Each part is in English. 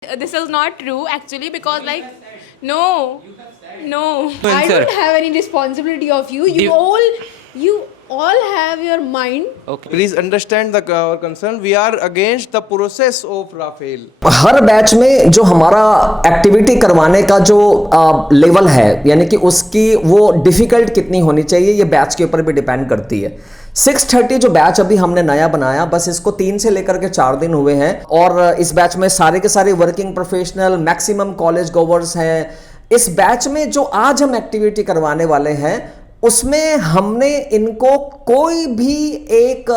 This is not true actually because like no, no. I Answer. don't have any responsibility of you. You all have your mind. Okay. Please understand our concern. We are against the process of Rafael. Her batch में जो हमारा activity करवाने का जो level है, यानी कि उसकी वो डिफिकल्ट कितनी होनी चाहिए, ये बैच के ऊपर भी डिपेंड करती है। 6:30 जो बैच अभी हमने नया बनाया, बस इसको 3 से लेकर के 4 दिन हुए हैं और इस बैच में सारे के सारे वर्किंग प्रोफेशनल, मैक्सिमम कॉलेज गोवर्स हैं। इस बैच में जो आज हम एक्टिविटी करवाने वाले हैं उसमें हमने इनको कोई भी एक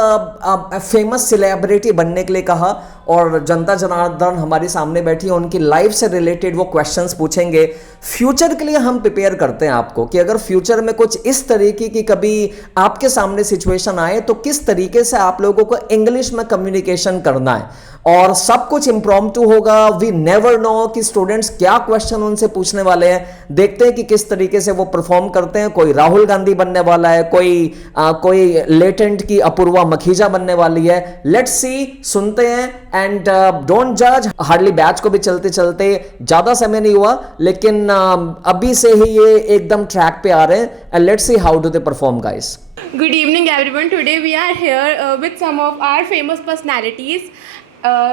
फेमस सेलिब्रिटी बनने के लिए कहा और जनता जनार्दन हमारी सामने बैठी है, उनकी लाइफ से रिलेटेड वो क्वेश्चंस पूछेंगे। फ्यूचर के लिए हम प्रिपेयर करते हैं आपको कि अगर फ्यूचर में कुछ इस तरीके की कभी आपके सामने सिचुएशन आए तो किस तरीके से आप लोगों को इंग्लिश में कम्युनिकेशन करना है। और सब कुछ इम्प्रॉम्प्टू होगा। वी नेवर नो कि स्टूडेंट्स क्या क्वेश्चन उनसे पूछने वाले हैं। देखते हैं कि किस तरीके से वो परफॉर्म करते हैं। कोई राहुल गांधी बनने वाला है, कोई लेटेंट की अपूर्वा मखीजा बनने वाली है। लेट्स सी, सुनते हैं एंड डोंट जज। हार्डली बैच को भी चलते चलते ज्यादा समय नहीं हुआ, लेकिन अभी से ही ये एकदम ट्रैक पे आ रहे हैं and let's see how do they perform guys. Good evening, everyone. Today we are here with some of our famous personalities.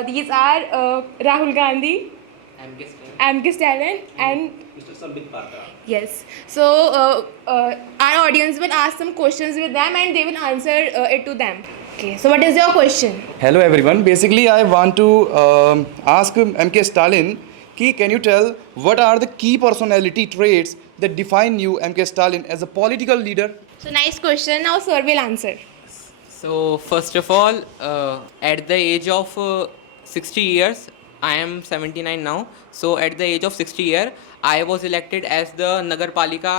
These are Rahul Gandhi, M.K. Stalin, and Mr. Sambit Patra. Yes. So our audience will ask some questions with them, and they will answer it to them. Okay. So what is your question? Hello everyone. Basically, I want to ask M.K. Stalin, can you tell what are the key personality traits that define you, M.K. Stalin, as a political leader? So nice question. Now sir will answer. So first of all, at the age of 60 years, I am 79 now. So at the age of 60 year, I was elected as the Nagarpalika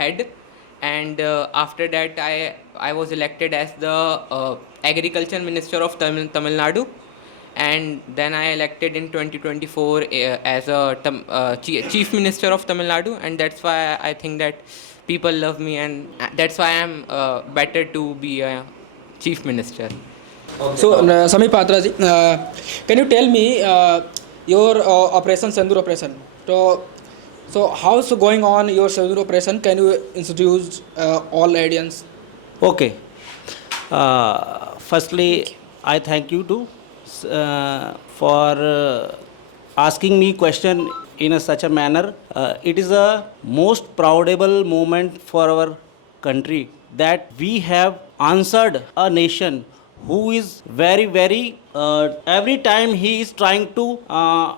head, and after that I was elected as the agriculture minister of Tamil Nadu, and then I elected in 2024 as a chief minister of Tamil Nadu, and that's why I think that people love me, and that's why I'm better to be a chief minister. So, Sambit Patra ji, can you tell me your operation Sindoor operation? So how's going on your Sindoor operation? Can you introduce all audience? Okay. Firstly, I thank you too for asking me question in such a manner. It is a most proudable moment for our country that we have answered a nation who is very every time he is trying to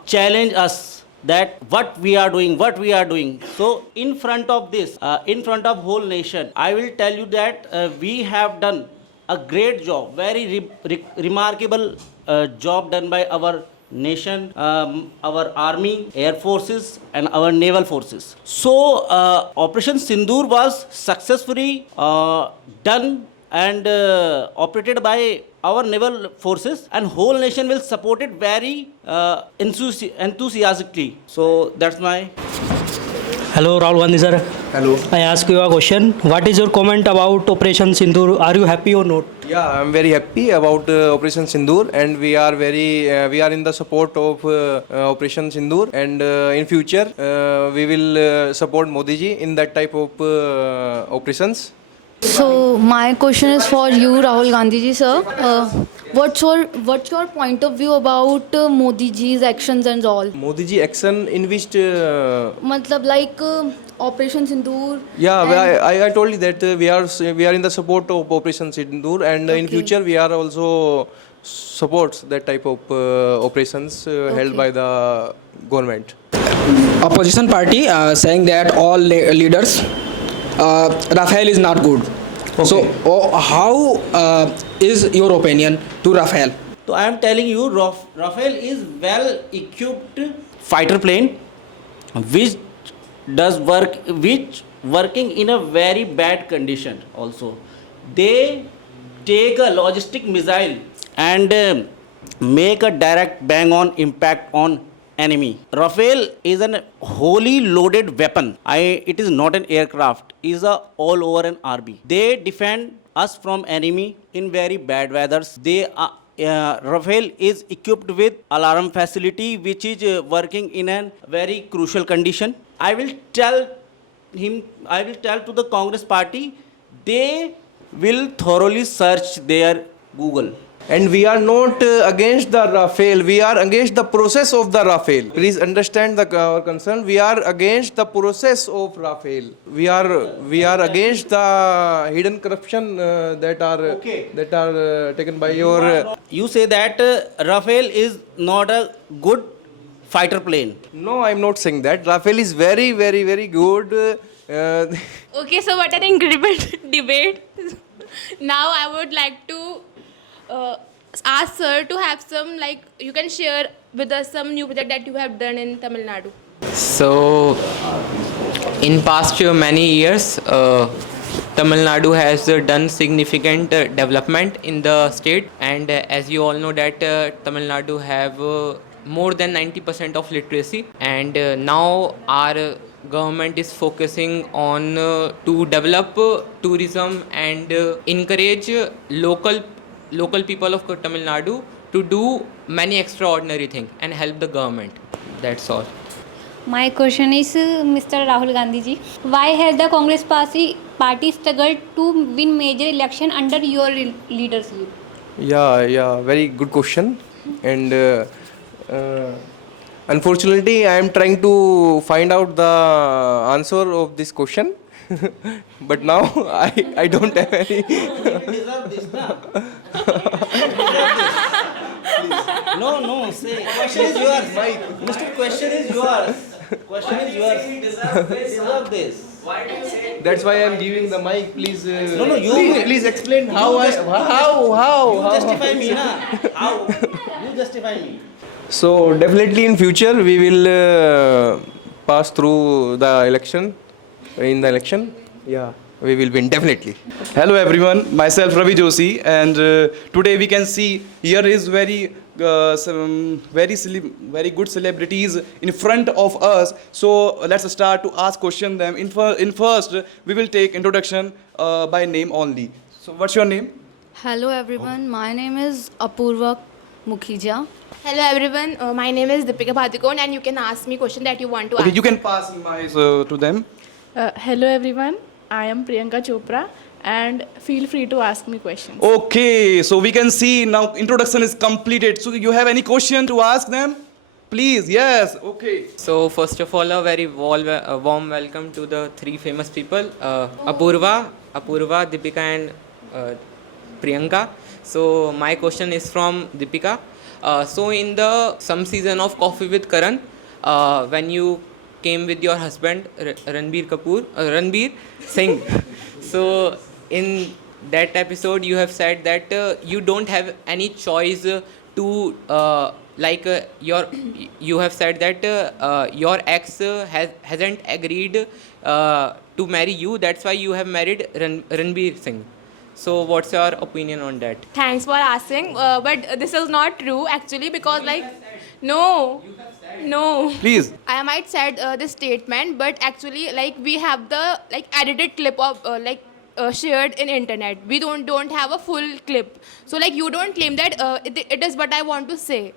challenge us that what we are doing. So in front of this, in front of whole nation, I will tell you that we have done a great job, very remarkable job done by our nation, our army, air forces and our naval forces. So Operation Sindoor was successfully done and operated by our naval forces, and whole nation will support it very enthusiastically. So that's my. Hello, Rahul Gandhi sir. Hello. I ask you a question. What is your comment about Operation Sindoor? Are you happy or not? Yeah, I'm very happy about Operation Sindoor, and we are in the support of Operation Sindoor, and in future we will support Modi ji in that type of operations. So my question is for you, Rahul Gandhi ji sir. What's your point of view about Modi ji's actions and all? Modi ji action in which Matlab like Operation Sindoor. yeah, I told you that we are in the support of Operation Sindoor, and in Okay. future we are also supports that type of operations held by the government. Opposition party saying that all leaders Rafael is not good. So how is your opinion to Rafael? So I am telling you, Rafael is well equipped fighter plane which working in a very bad condition. Also they take a logistic missile and make a direct bang on impact on enemy. Rafale is an wholly loaded weapon. It is not an aircraft. It is a all over an RB. They defend us from enemy in very bad weathers. They Rafael is equipped with alarm facility which is working in a very crucial condition. I will tell to the Congress party, they will thoroughly search their Google. And we are not against the Rafale. We are against the process of the Rafale. Please understand our concern. We are against the process of Rafale. We are against the hidden corruption that are taken by your. You say that Rafael is not a good fighter plane. No, I'm not saying that. Rafale is very, very, very good. Okay, so what an incredible debate. Now I would like to ask sir to have some, like, you can share with us some new project that you have done in Tamil Nadu. So, in past many years, Tamil Nadu has done significant development in the state, and as you all know that Tamil Nadu have more than 90% of literacy, and now our government is focusing on to develop tourism and encourage local people of Tamil Nadu to do many extraordinary things and help the government. That's all. My question is, Mr. Rahul Gandhi ji, why has the Congress party struggled to win major election under your leadership? Yeah, very good question. And unfortunately, I am trying to find out the answer of this question. But now I don't have any. You deserve this, na? No, say. Question is yours. Mr. Question is yours. Question is yours. You deserve this. That's why I'm giving the mic. Please. No, you please explain how. You justify me, na? How? You justify me. So definitely in future we will pass through the election. In the election, yeah, we will win definitely. Hello everyone, myself Ravi Joshi, and today we can see here is very good celebrities in front of us. So let's start to ask question them. In first, we will take introduction by name only. So what's your name? Hello everyone, my name is Apurva Mukhija. Hello everyone, my name is Deepika Bhatikon, and you can ask me question that you want to Okay, ask. you can pass my to them. Hello everyone, I am Priyanka Chopra, and feel free to ask me questions. Okay, so we can see now introduction is completed. So you have any question to ask them? Please, yes, okay. So first of all, a very warm welcome to the three famous people, Apurva, Deepika and Priyanka. So my question is from Deepika. So in the some season of Coffee with Karan, when you came with your husband Ranbir Singh, so in that episode you have said that you don't have any choice to you have said that your ex hasn't agreed to marry you, that's why you have married Ranbir Singh. So what's your opinion on that? Thanks for asking, but this is not true actually, because no. Please. I might said this statement, but actually we have the edited clip of shared in internet. We don't have a full clip. So you don't claim that it is what I want to say.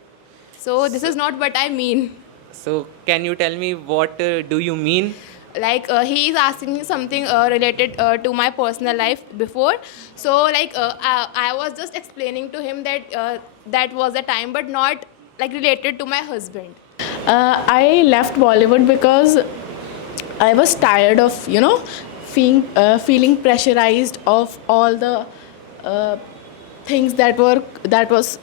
So this is not what I mean. So can you tell me what do you mean? He is asking me something related to my personal life before. So I was just explaining to him that that was the time, but not related to my husband. I left Bollywood because I was tired of feeling pressurized of all the things that was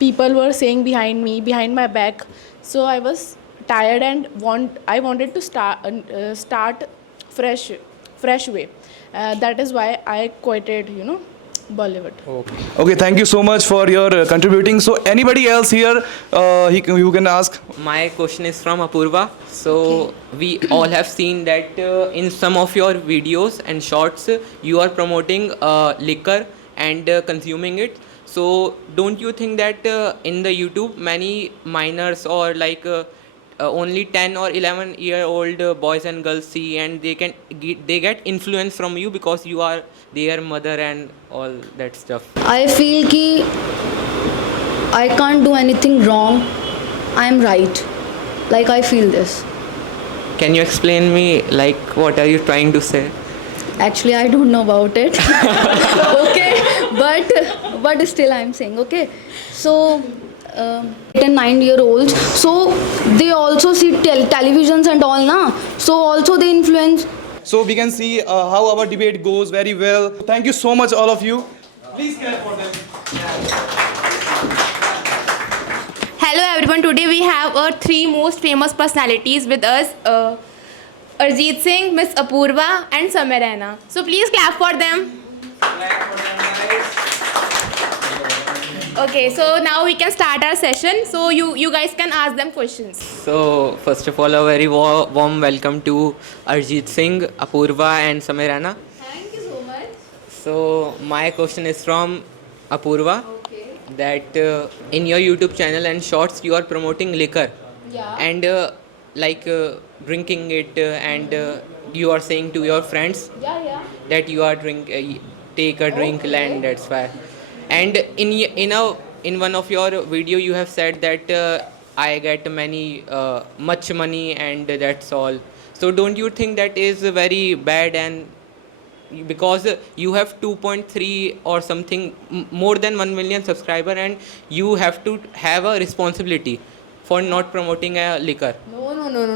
people were saying behind my back. So I was tired and I wanted to start fresh way. That is why I quitted Bollywood. Okay, thank you so much for your contributing. So anybody else here, you can ask. My question is from Apurva. So we all have seen that in some of your videos and shorts, you are promoting liquor and consuming it. So don't you think that in the YouTube many minors or only 10 or 11-year-old boys and girls see, and they get influence from you because you are their mother and all that stuff. I feel ki I can't do anything wrong. I am right. Like I feel this. Can you explain me, like, what are you trying to say? Actually, I don't know about it. Okay, but still I'm saying, okay. So 8 and 9-year-olds, so they also see televisions and all, na. So also they influence. So we can see how our debate goes very well. Thank you so much, all of you. Please clap for them. Hello everyone, today we have our 3 most famous personalities with us, Arjit Singh, Miss Apurva and Samir Raina. So please clap for them. Okay, so now we can start our session. So you guys can ask them questions. So first of all, a very warm welcome to Arjit Singh, Apurva and Samir Raina. Thank you so much. So my question is from Apurva. Okay. That in your YouTube channel and shorts you are promoting liquor. Yeah. And drinking it and you are saying to your friends Yeah. that you are take a drink, Okay. and that's why. And in one of your video you have said that I get much money and that's all. So don't you think that is very bad? And because you have 2.3 or something more than 1 million subscriber, and you have to have a responsibility for not promoting a liquor. No.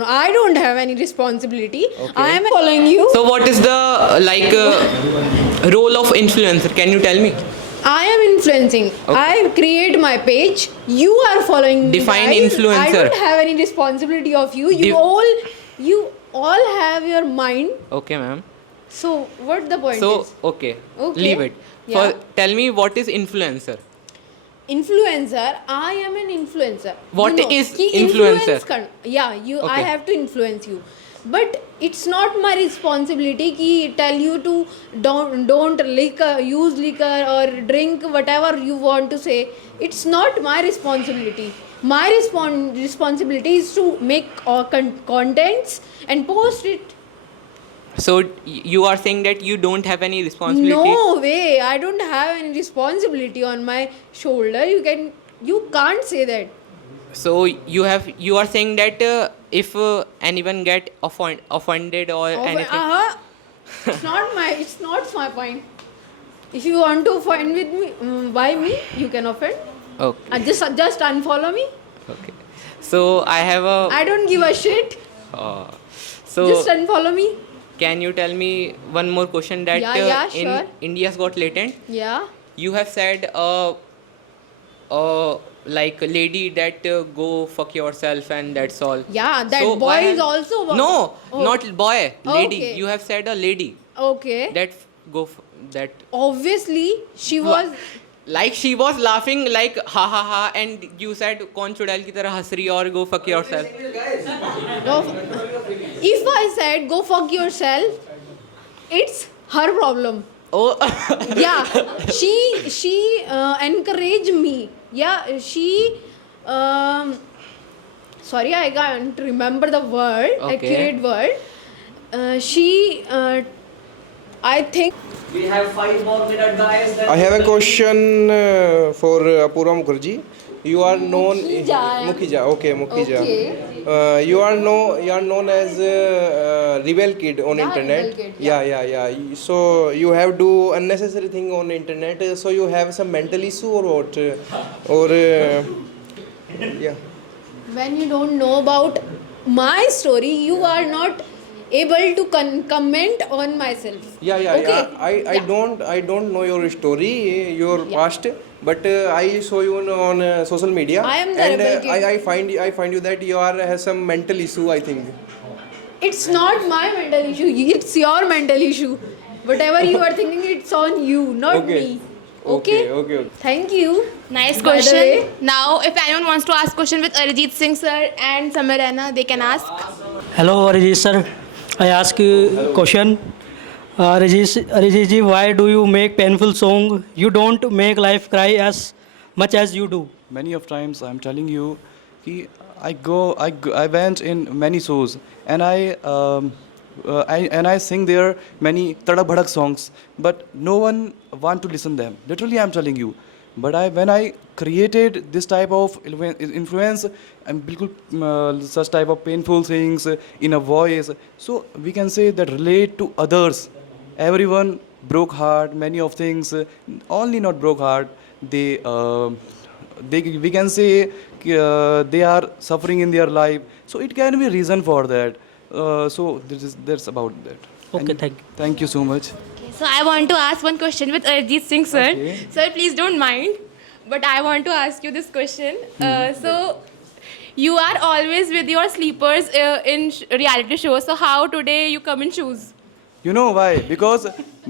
I don't have any responsibility. I am following you. So what is the role of influencer? Can you tell me? I am influencing. Okay. I create my page. You are following me, Define guys. influencer. I don't have any responsibility of you. You all have your mind. Okay, ma'am. So what the point So is? okay, Okay. leave it. Yeah. Tell me, what is influencer? Influencer. I am an influencer. What You know, is कि influencer? influence yeah, you. I Okay. have to influence you, but it's not my responsibility कि tell you to don't use liquor or drink whatever you want to say. It's not my responsibility. My responsibility is to make contents and post it. So you are saying that you don't have any responsibility? No way. I don't have any responsibility on my shoulder. You can't say that. So you are saying that if anyone get offended or anything. It's not my point. If you want to offend with me, by me, you can offend. Okay. Just unfollow me. Okay. So I have a. I don't give a shit. So Just unfollow me. can you tell me one more question that Yeah, in sure. India's Got Talent, Yeah. you have said like a lady that go fuck yourself and that's all. Yeah, that So boy why is have- also. No, Oh. not boy, lady. Okay. You have said a lady Okay. that that. Obviously, she was. Like she was laughing like ha ha ha, and you said कौन चुड़ैल की तरह हंस रही है और go fuck yourself. If I said go fuck yourself, it's her problem. Oh. Yeah, she encouraged me. Yeah, she sorry, I can't remember the word, Okay. accurate word. She I think We have 5 more minutes, guys. I have a question for Apurva Mukherjee. You are known Mukhija. Okay, Mukhija. Okay. You are known as rebel kid on Yeah, internet. rebel kid, Yeah. So you have do unnecessary thing on internet. So you have some mental issue or what? Or yeah. when you don't know about my story, you are not able to comment on myself. Yeah. Okay. I don't know your story, your past, but I saw you on social media. I am the and rebel kid. I find you that you has some mental issue, I think. It's not my mental issue. It's your mental issue. Whatever you are thinking, it's on you, not Okay. me. Okay? Okay. Thank you. Nice By the question. way- Now, if anyone wants to ask question with Arjit Singh sir and Samir Raina, they can ask. Hello, Arijit sir. I ask you a question. Arijit ji, why do you make painful song? You don't make life cry as much as you do. Many of times I'm telling you कि I went in many shows, and I sing there many tadak bhadak songs, but no one want to listen them. Literally, I'm telling you. But when I created this type of influence and such type of painful things in a voice, so we can say that relate to others. Everyone broke heart, many of things, only not broke heart. They we can say they are suffering in their life. So it can be reason for that. So that's about that. Okay, And thank you. Thank you so much. So I want to ask one question with Arjit Singh sir. Okay. Sir, please don't mind, but I want to ask you this question. So you are always with your sleepers in reality shows. So how today you come in shoes? You know why? Because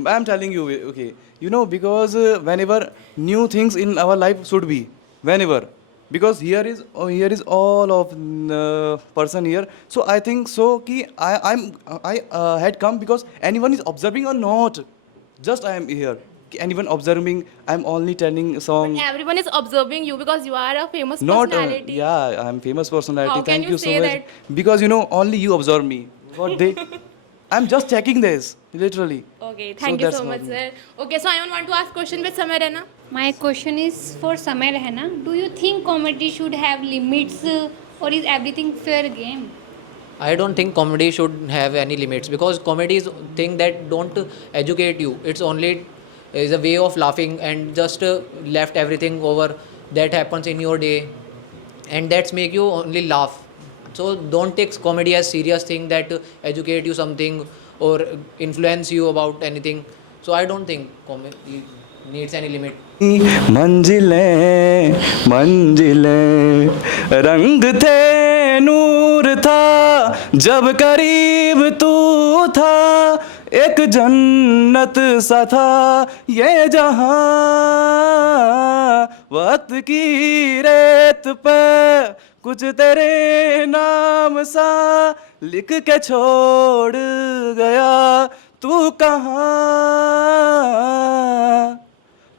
I'm telling you, okay. You know, because whenever new things in our life should be, whenever, because here is all of person here. So I think so. Ki I had come because anyone is observing or not. Just I am here. Anyone observing? I'm only telling a song. But everyone is observing you because you are a famous Not personality. yeah, I'm famous personality. How can Thank you you so say much. that? Because you know, only you observe me. What they? I'm just checking this, literally. Okay, So thank you that's so not much, me. sir. Okay, so I want to ask question with Samay Raina. My question is for Samay Raina. Do you think comedy should have limits or is everything fair game? I don't think comedy should have any limits, because comedy is thing that don't educate you. It's only is a way of laughing and just left everything over that happens in your day, and that's make you only laugh. So don't take comedy as serious thing that educate you something or influence you about anything. So I don't think comedy needs any limit. मंजिलें मंजिलें रंग थे नूर था जब करीब तू था एक जन्नत सा था ये जहां वक्त की रेत पे कुछ तेरे नाम सा लिख के छोड़ गया तू कहाँ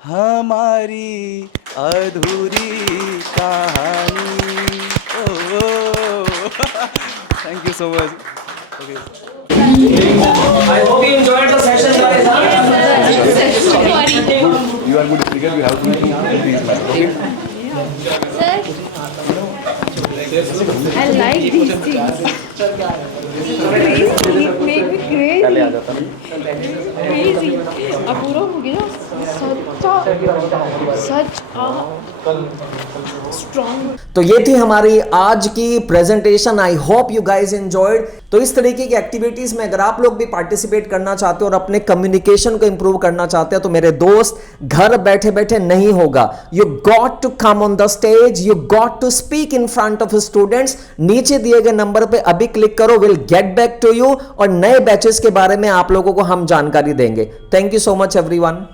हमारी अधूरी कहानी thank you so much I hope you enjoyed the session, guys. You are good speaker, you have to do these matters, okay? I like these things. It make me crazy. Crazy. अपूरा हो गया such a strong. तो ये थी हमारी आज की presentation. I hope you guys enjoyed. तो इस तरीके की एक्टिविटीज में अगर आप लोग भी पार्टिसिपेट करना चाहते हो और अपने कम्युनिकेशन को इंप्रूव करना चाहते हो तो मेरे दोस्त घर बैठे बैठे नहीं होगा. You got to come on the stage, you got to speak in front of students. नीचे दिए गए नंबर पे अभी क्लिक करो. Will get back to you और नए बैचेस के बारे में आप लोगों को हम जानकारी देंगे. Thank you so much everyone.